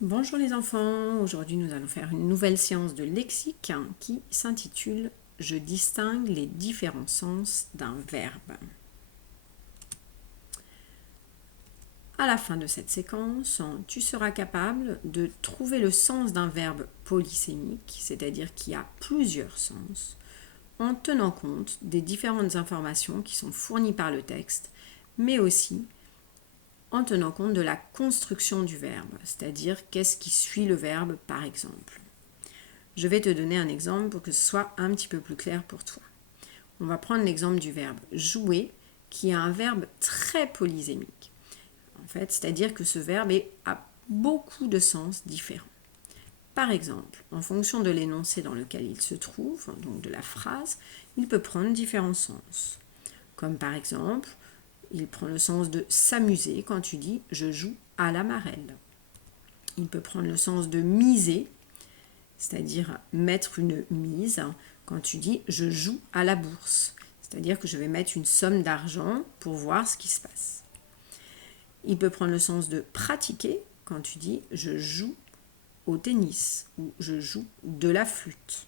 Bonjour les enfants, aujourd'hui nous allons faire une nouvelle séance de lexique qui s'intitule « Je distingue les différents sens d'un verbe ». À la fin de cette séquence, tu seras capable de trouver le sens d'un verbe polysémique, c'est-à-dire qui a plusieurs sens, en tenant compte des différentes informations qui sont fournies par le texte, mais aussi en tenant compte de la construction du verbe, c'est-à-dire qu'est-ce qui suit le verbe par exemple. Je vais te donner un exemple pour que ce soit un petit peu plus clair pour toi. On va prendre l'exemple du verbe jouer, qui est un verbe très polysémique. En fait, c'est-à-dire que ce verbe a beaucoup de sens différents. Par exemple, en fonction de l'énoncé dans lequel il se trouve, donc de la phrase, il peut prendre différents sens. Comme par exemple, il prend le sens de s'amuser quand tu dis « je joue à la marelle ». Il peut prendre le sens de miser, c'est-à-dire mettre une mise quand tu dis « je joue à la bourse », c'est-à-dire que je vais mettre une somme d'argent pour voir ce qui se passe. Il peut prendre le sens de pratiquer quand tu dis « je joue au tennis » ou « je joue de la flûte ».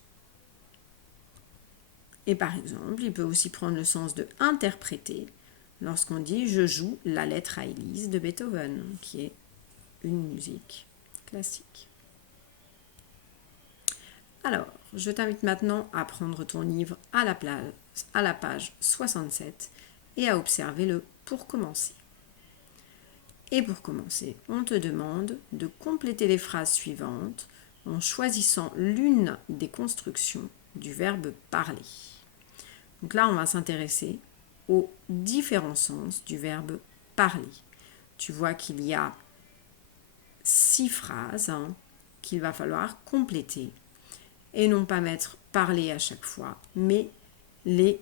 Et par exemple, il peut aussi prendre le sens de interpréter lorsqu'on dit « je joue la lettre à Élise » de Beethoven, qui est une musique classique. Alors, je t'invite maintenant à prendre ton livre à la page 67 et à observer le « pour commencer ». Et pour commencer, on te demande de compléter les phrases suivantes en choisissant l'une des constructions du verbe parler. Donc là, on va s'intéresser aux différents sens du verbe parler. Tu vois qu'il y a 6 phrases qu'il va falloir compléter et non pas mettre parler à chaque fois, mais les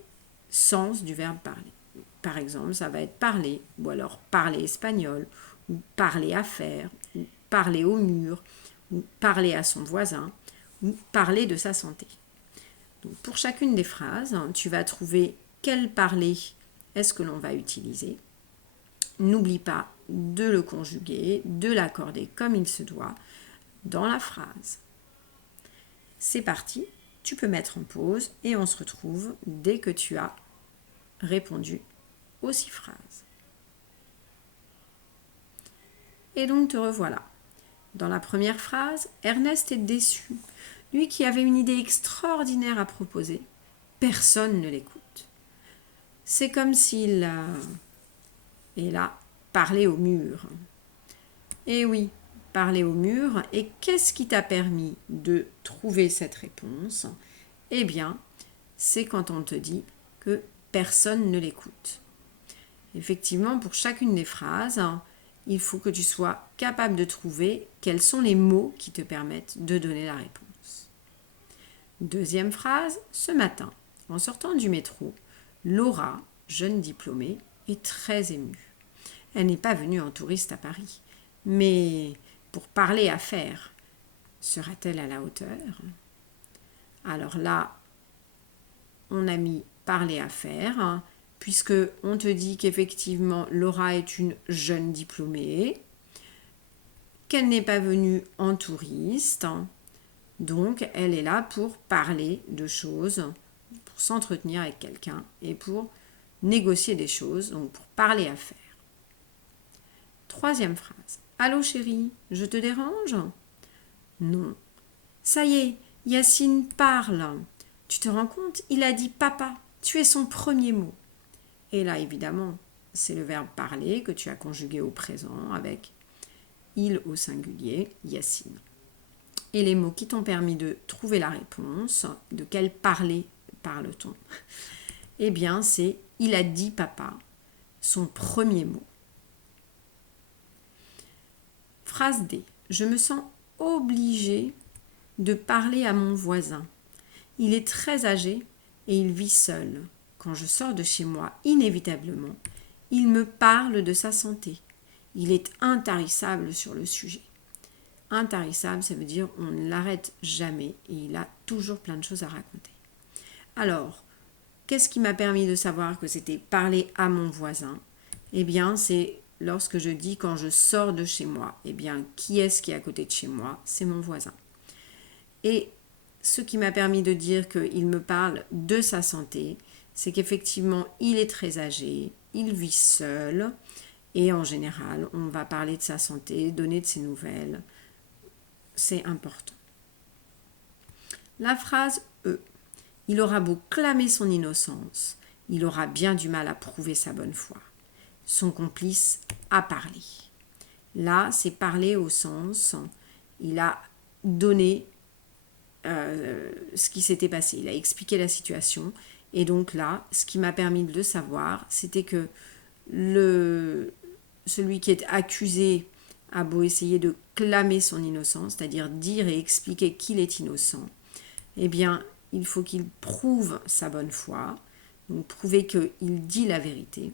sens du verbe parler. Par exemple, ça va être parler, ou alors parler espagnol, ou parler à faire, ou parler au mur, ou parler à son voisin, ou parler de sa santé. Donc, pour chacune des phrases, tu vas trouver quel parler est-ce que l'on va utiliser. N'oublie pas de le conjuguer, de l'accorder comme il se doit dans la phrase. C'est parti, tu peux mettre en pause et on se retrouve dès que tu as répondu aux 6 phrases. Et donc te revoilà. Dans la première phrase, Ernest est déçu. Lui qui avait une idée extraordinaire à proposer, personne ne l'écoute. C'est comme s'il et là, parler au mur. Et oui, parler au mur. Et qu'est-ce qui t'a permis de trouver cette réponse ? Eh bien, c'est quand on te dit que personne ne l'écoute. Effectivement, pour chacune des phrases, il faut que tu sois capable de trouver quels sont les mots qui te permettent de donner la réponse. Deuxième phrase, ce matin, en sortant du métro, Laura, jeune diplômée, est très émue. Elle n'est pas venue en touriste à Paris, mais pour parler affaires, sera-t-elle à la hauteur ? Alors là, on a mis parler affaires, puisque on te dit qu'effectivement Laura est une jeune diplômée, qu'elle n'est pas venue en touriste, donc elle est là pour parler de choses, pour s'entretenir avec quelqu'un et pour négocier des choses, donc pour parler affaires. Troisième phrase. Allô chérie, je te dérange ? Non. Ça y est, Yacine parle. Tu te rends compte ? Il a dit papa. Tu es son premier mot. Et là, évidemment, c'est le verbe parler que tu as conjugué au présent avec il au singulier, Yacine. Et les mots qui t'ont permis de trouver la réponse, de quel parler parle-t-on ? Eh bien, c'est il a dit papa, son premier mot. Phrase D. Je me sens obligée de parler à mon voisin. Il est très âgé et il vit seul. Quand je sors de chez moi, inévitablement, il me parle de sa santé. Il est intarissable sur le sujet. Intarissable, ça veut dire on ne l'arrête jamais et il a toujours plein de choses à raconter. Alors, qu'est-ce qui m'a permis de savoir que c'était parler à mon voisin ? Eh bien, c'est lorsque je dis quand je sors de chez moi, eh bien, qui est-ce qui est à côté de chez moi? C'est mon voisin. Et ce qui m'a permis de dire qu'il me parle de sa santé, c'est qu'effectivement, il est très âgé, il vit seul, et en général, on va parler de sa santé, donner de ses nouvelles. C'est important. La phrase E. Il aura beau clamer son innocence, il aura bien du mal à prouver sa bonne foi. Son complice a parlé. Là, c'est parler au sens, il a donné ce qui s'était passé, il a expliqué la situation. Et donc là, ce qui m'a permis de le savoir, c'était que celui qui est accusé a beau essayer de clamer son innocence, c'est-à-dire dire et expliquer qu'il est innocent, eh bien, il faut qu'il prouve sa bonne foi, donc prouver qu'il dit la vérité.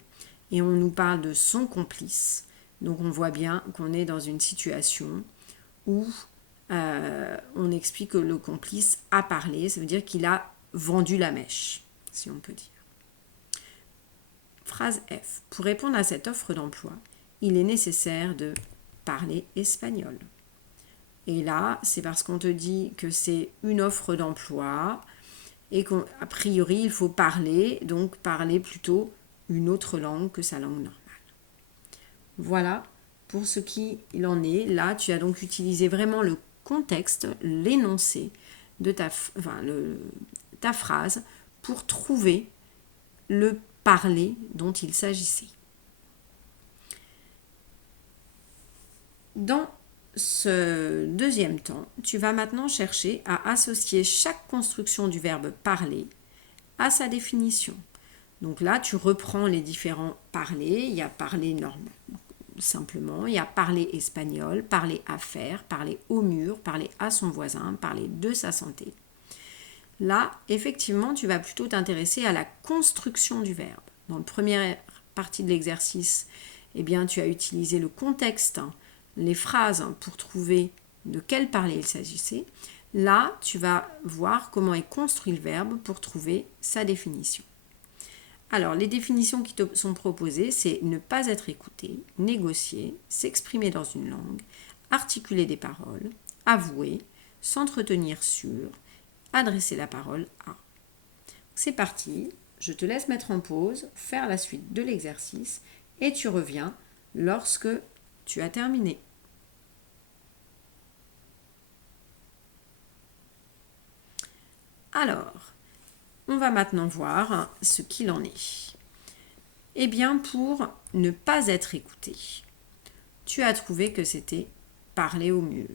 Et on nous parle de son complice. Donc on voit bien qu'on est dans une situation où on explique que le complice a parlé, ça veut dire qu'il a vendu la mèche, si on peut dire. Phrase F. Pour répondre à cette offre d'emploi, il est nécessaire de parler espagnol. Et là, c'est parce qu'on te dit que c'est une offre d'emploi et qu'a priori, il faut parler, donc parler plutôt une autre langue que sa langue normale. Voilà pour ce qu'il en est. Là, tu as donc utilisé vraiment le contexte, l'énoncé de ta phrase pour trouver le parler dont il s'agissait. Dans ce deuxième temps, tu vas maintenant chercher à associer chaque construction du verbe parler à sa définition. Donc là, tu reprends les différents parler. Il y a parler normal, simplement. Il y a parler espagnol, parler à faire, parler au mur, parler à son voisin, parler de sa santé. Là, effectivement, tu vas plutôt t'intéresser à la construction du verbe. Dans la première partie de l'exercice, eh bien, tu as utilisé le contexte, les phrases pour trouver de quel parler il s'agissait. Là, tu vas voir comment est construit le verbe pour trouver sa définition. Alors, les définitions qui te sont proposées, c'est ne pas être écouté, négocier, s'exprimer dans une langue, articuler des paroles, avouer, s'entretenir sur, adresser la parole à. C'est parti, je te laisse mettre en pause, faire la suite de l'exercice et tu reviens lorsque tu as terminé. Alors, on va maintenant voir ce qu'il en est. Eh bien, pour ne pas être écouté, tu as trouvé que c'était parler au mur.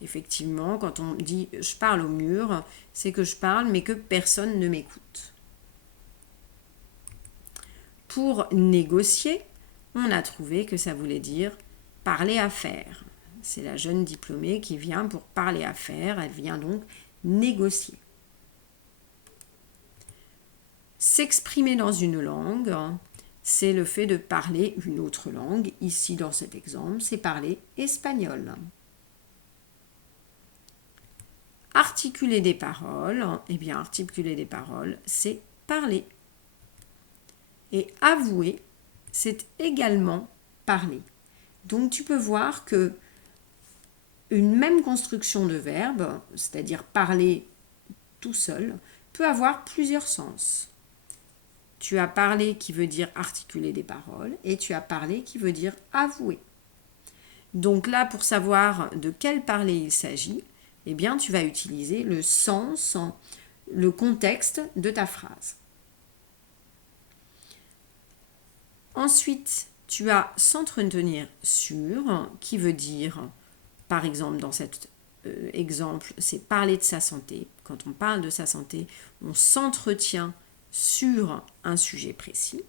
Effectivement, quand on dit « je parle au mur », c'est que je parle mais que personne ne m'écoute. Pour négocier, on a trouvé que ça voulait dire « parler à faire ». C'est la jeune diplômée qui vient pour parler à faire, elle vient donc négocier. S'exprimer dans une langue, c'est le fait de parler une autre langue. Ici, dans cet exemple, c'est parler espagnol. Articuler des paroles, eh bien, articuler des paroles, c'est parler. Et avouer, c'est également parler. Donc, tu peux voir que une même construction de verbe, c'est-à-dire parler tout seul, peut avoir plusieurs sens. Tu as parlé qui veut dire articuler des paroles et tu as parlé qui veut dire avouer. Donc là, pour savoir de quel parler il s'agit, eh bien, tu vas utiliser le sens, le contexte de ta phrase. Ensuite, tu as s'entretenir sur, qui veut dire, par exemple, dans cet exemple, c'est parler de sa santé. Quand on parle de sa santé, on s'entretient sur un sujet précis.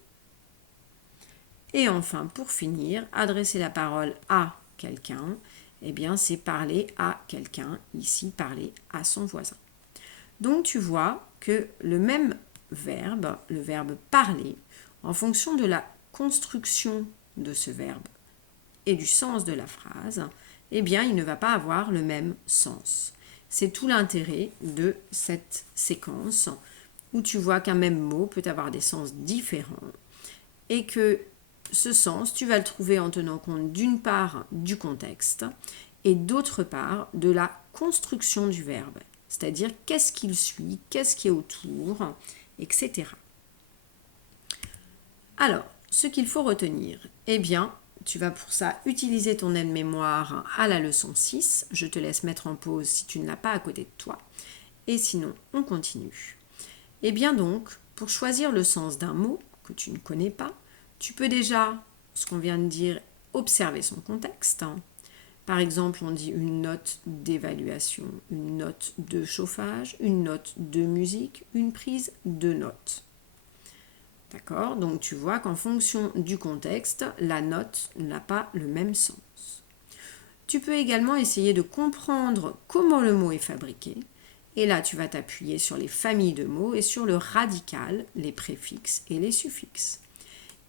Et enfin, pour finir, adresser la parole à quelqu'un, eh bien, c'est parler à quelqu'un, ici, parler à son voisin. Donc, tu vois que le même verbe, le verbe parler, en fonction de la construction de ce verbe et du sens de la phrase, eh bien, il ne va pas avoir le même sens. C'est tout l'intérêt de cette séquence où tu vois qu'un même mot peut avoir des sens différents et que ce sens, tu vas le trouver en tenant compte d'une part du contexte et d'autre part de la construction du verbe, c'est-à-dire qu'est-ce qu'il suit, qu'est-ce qui est autour, etc. Alors, ce qu'il faut retenir, eh bien, tu vas pour ça utiliser ton aide-mémoire à la leçon 6. Je te laisse mettre en pause si tu ne l'as pas à côté de toi. Et sinon, on continue. Eh bien donc, pour choisir le sens d'un mot que tu ne connais pas, tu peux déjà, ce qu'on vient de dire, observer son contexte. Par exemple, on dit une note d'évaluation, une note de chauffage, une note de musique, une prise de notes. D'accord? Donc tu vois qu'en fonction du contexte, la note n'a pas le même sens. Tu peux également essayer de comprendre comment le mot est fabriqué. Et là, tu vas t'appuyer sur les familles de mots et sur le radical, les préfixes et les suffixes.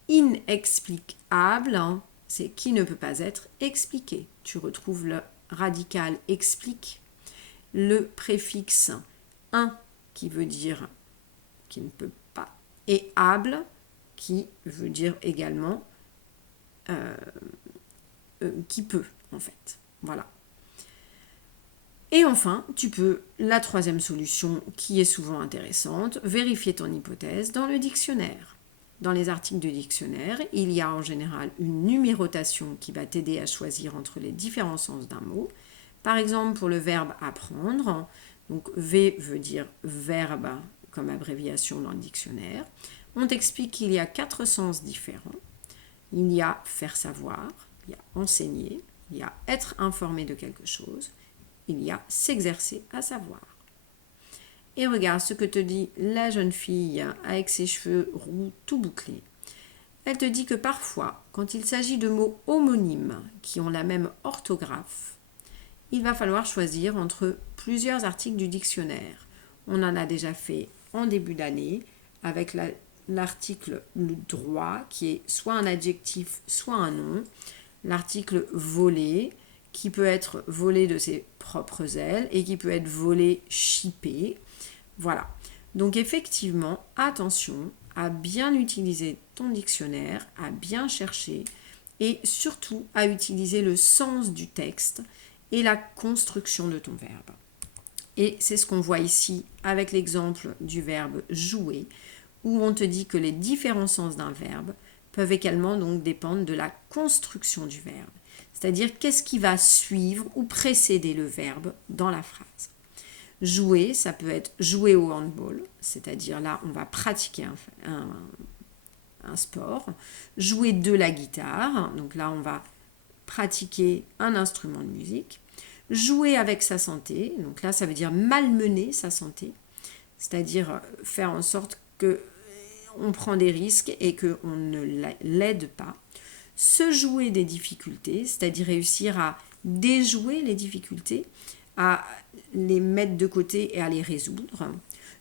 Inexplicable, c'est qui ne peut pas être expliqué. Tu retrouves le radical explique, le préfixe un qui veut dire qui ne peut pas, et able qui veut dire également qui peut en fait. Voilà. Et enfin, tu peux, la troisième solution qui est souvent intéressante, vérifier ton hypothèse dans le dictionnaire. Dans les articles de dictionnaire, il y a en général une numérotation qui va t'aider à choisir entre les différents sens d'un mot. Par exemple, pour le verbe apprendre, donc V veut dire verbe comme abréviation dans le dictionnaire. On t'explique qu'il y a 4 sens différents. Il y a faire savoir, il y a enseigner, il y a être informé de quelque chose, il y a s'exercer à savoir. Et regarde ce que te dit la jeune fille avec ses cheveux roux tout bouclés. Elle te dit que parfois, quand il s'agit de mots homonymes qui ont la même orthographe, il va falloir choisir entre plusieurs articles du dictionnaire. On en a déjà fait en début d'année avec l'article le droit qui est soit un adjectif, soit un nom. L'article voler qui peut être volé de ses propres ailes et qui peut être volé chippé. Voilà. Donc effectivement, attention à bien utiliser ton dictionnaire, à bien chercher et surtout à utiliser le sens du texte et la construction de ton verbe. Et c'est ce qu'on voit ici avec l'exemple du verbe jouer, où on te dit que les différents sens d'un verbe peuvent également donc dépendre de la construction du verbe. C'est-à-dire qu'est-ce qui va suivre ou précéder le verbe dans la phrase. Jouer, ça peut être jouer au handball, c'est-à-dire là on va pratiquer un sport. Jouer de la guitare, donc là on va pratiquer un instrument de musique. Jouer avec sa santé, donc là ça veut dire malmener sa santé, c'est-à-dire faire en sorte que on prend des risques et qu'on ne l'aide pas. Se jouer des difficultés, c'est-à-dire réussir à déjouer les difficultés, à les mettre de côté et à les résoudre.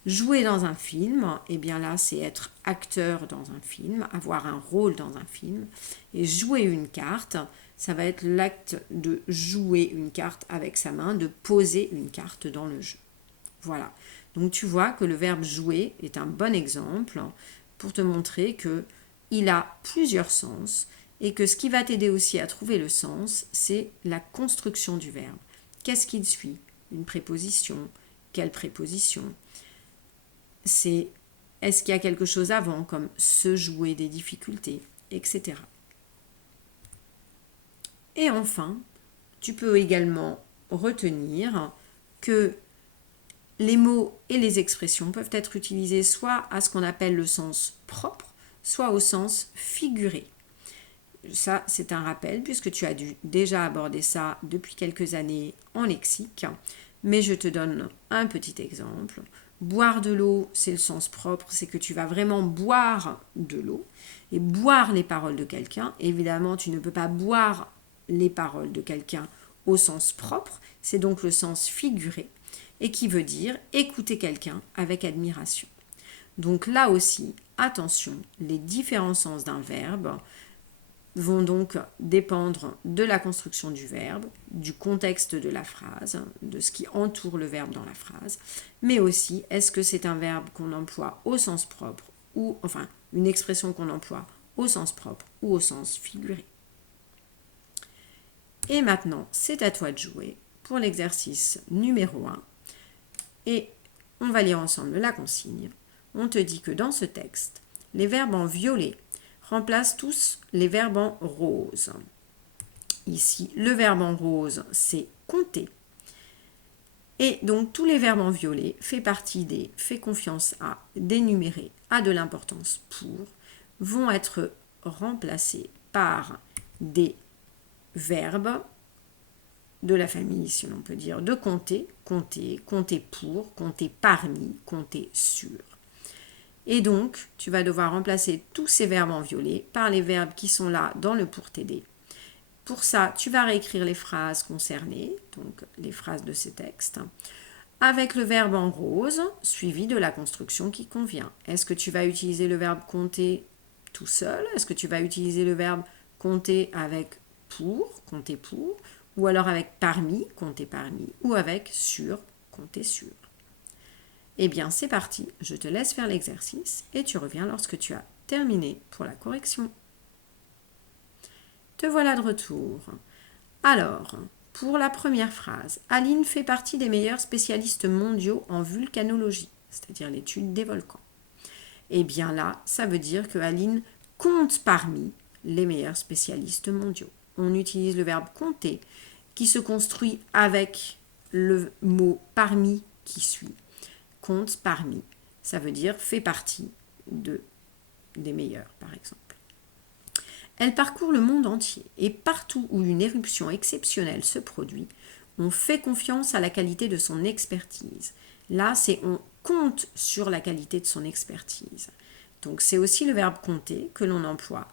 Jouer dans un film, et bien là c'est être acteur dans un film, avoir un rôle dans un film. Et jouer une carte, ça va être l'acte de jouer une carte avec sa main, de poser une carte dans le jeu. Voilà. Donc tu vois que le verbe jouer est un bon exemple pour te montrer qu'il a plusieurs sens et que ce qui va t'aider aussi à trouver le sens, c'est la construction du verbe. Qu'est-ce qu'il suit? Une préposition? Quelle préposition? Est-ce qu'il y a quelque chose avant, comme se jouer des difficultés, etc. Et enfin, tu peux également retenir que les mots et les expressions peuvent être utilisés soit à ce qu'on appelle le sens propre, soit au sens figuré. Ça, c'est un rappel puisque tu as déjà abordé ça depuis quelques années en lexique, mais je te donne un petit exemple. Boire de l'eau, c'est le sens propre, c'est que tu vas vraiment boire de l'eau et boire les paroles de quelqu'un. Évidemment, tu ne peux pas boire les paroles de quelqu'un au sens propre, c'est donc le sens figuré et qui veut dire écouter quelqu'un avec admiration. Donc là aussi, attention, les différents sens d'un verbe vont donc dépendre de la construction du verbe, du contexte de la phrase, de ce qui entoure le verbe dans la phrase, mais aussi est-ce que c'est un verbe qu'on emploie au sens propre ou enfin une expression qu'on emploie au sens propre ou au sens figuré. Et maintenant, c'est à toi de jouer pour l'exercice numéro 1. Et on va lire ensemble la consigne. On te dit que dans ce texte, les verbes en violet remplacent tous les verbes en rose. Ici, le verbe en rose, c'est compter. Et donc, tous les verbes en violet fait partie des fait confiance à, d'énumérer, à de l'importance pour, vont être remplacés par des verbes de la famille, si l'on peut dire, de compter, compter, compter pour, compter parmi, compter sur. Et donc, tu vas devoir remplacer tous ces verbes en violet par les verbes qui sont là dans le pour t'aider. Pour ça, tu vas réécrire les phrases concernées, donc les phrases de ces textes, avec le verbe en rose, suivi de la construction qui convient. Est-ce que tu vas utiliser le verbe compter tout seul? Est-ce que tu vas utiliser le verbe compter avec compter pour, ou alors avec parmi, compter parmi, ou avec sur, compter sur? Eh bien, c'est parti, je te laisse faire l'exercice et tu reviens lorsque tu as terminé pour la correction. Te voilà de retour. Alors, pour la première phrase, Aline fait partie des meilleurs spécialistes mondiaux en vulcanologie, c'est-à-dire l'étude des volcans. Eh bien là, ça veut dire que Aline compte parmi les meilleurs spécialistes mondiaux. On utilise le verbe compter qui se construit avec le mot parmi qui suit. Compte parmi, ça veut dire fait partie des meilleurs, par exemple. Elle parcourt le monde entier et partout où une éruption exceptionnelle se produit, on fait confiance à la qualité de son expertise. Là, c'est on compte sur la qualité de son expertise. Donc c'est aussi le verbe compter que l'on emploie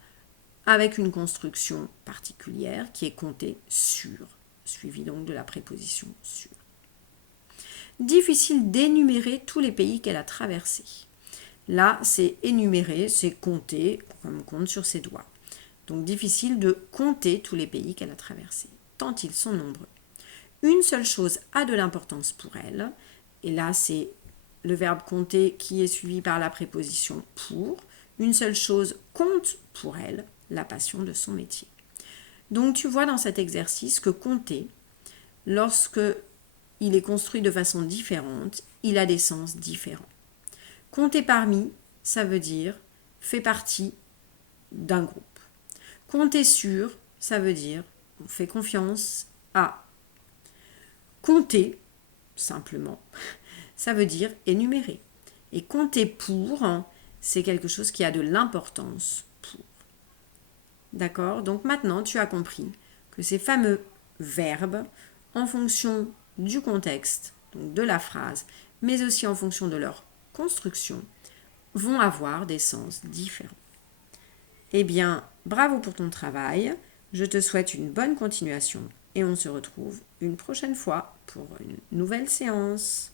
avec une construction particulière qui est compter sur, suivi donc de la préposition sur. Difficile d'énumérer tous les pays qu'elle a traversés. Là, c'est énumérer, c'est compter, comme on compte sur ses doigts. Donc difficile de compter tous les pays qu'elle a traversés, tant ils sont nombreux. Une seule chose a de l'importance pour elle, et là c'est le verbe compter qui est suivi par la préposition pour. Une seule chose compte pour elle, la passion de son métier. Donc tu vois dans cet exercice que compter, lorsque il est construit de façon différente, il a des sens différents. Compter parmi, ça veut dire fait partie d'un groupe. Compter sur, ça veut dire on fait confiance à. Compter, simplement, ça veut dire énumérer. Et compter pour, c'est quelque chose qui a de l'importance pour. D'accord? Donc maintenant, tu as compris que ces fameux verbes, en fonction du contexte, donc de la phrase, mais aussi en fonction de leur construction, vont avoir des sens différents. Eh bien, bravo pour ton travail, je te souhaite une bonne continuation et on se retrouve une prochaine fois pour une nouvelle séance.